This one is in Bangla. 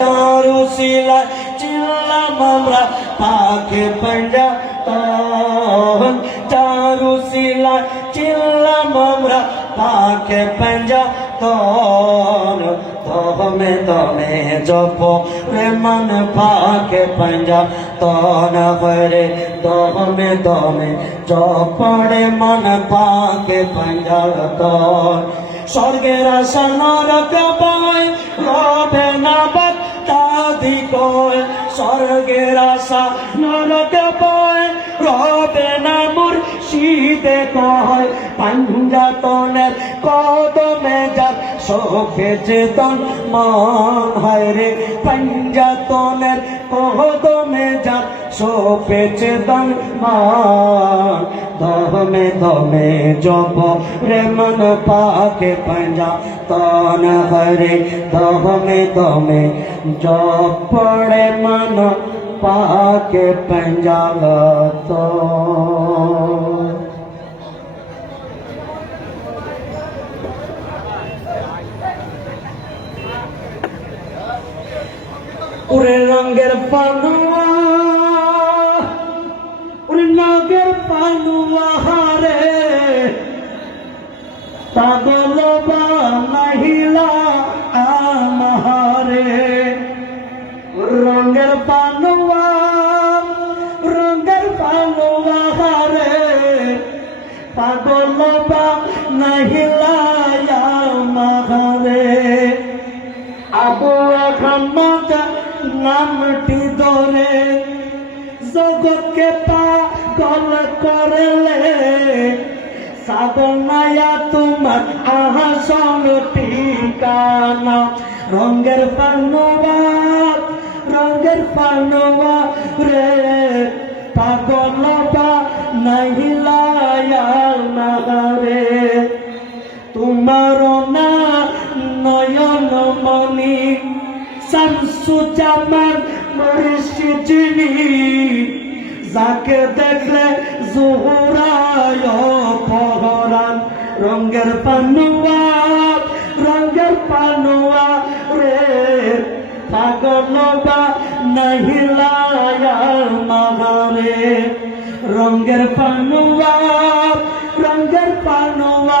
রুসিলা চিল্লাম আমরা পাকে পাঞ্জাতন চারুসিলা চিল্লাম আমরা পাকে পাঞ্জাতন তমে তমে জপ রে মন পাকে পাঞ্জাতন হরে তমে তমে জপ রে মন পাকে পাঞ্জাতন স্বর্গের আশা নরক পায় রবে না বাত্তাদি কয় স্বর্গের আশা নরক পায় রবে না মুর্শিদে কয় পাঞ্জাতনের কদমে যার শোভেছে তন মন হয় রে পাঞ্জাতনের কদমে যার শোভেছে তন মন দমে দমে জপ রে মন পাকে পাঞ্জাতন হরে দমে দমে জপ রে মন পাকে পাঞ্জাতন। ওরে রঙের পানুয়া ওরে নাগের পানুয়া হারে পাগল বানাইলা আমারে রঙের পানুয়া হারে পাগল বানাইলা আমারে আবু আহমদ নামটি ধরে জগৎকে পাগল করলে সাধনায়া তোমার আসল ঠিকানা রঙের পানুয়া রে পাগল বানাইলা আমারে তোমার না নয়ন মনি শামসুজ্জামান মুর্শিদিনী যাকে দেখলে জোহরায় পহরান রঙের পানুয়া রে পাগল বানাইলা আমারে রঙের পানুয়া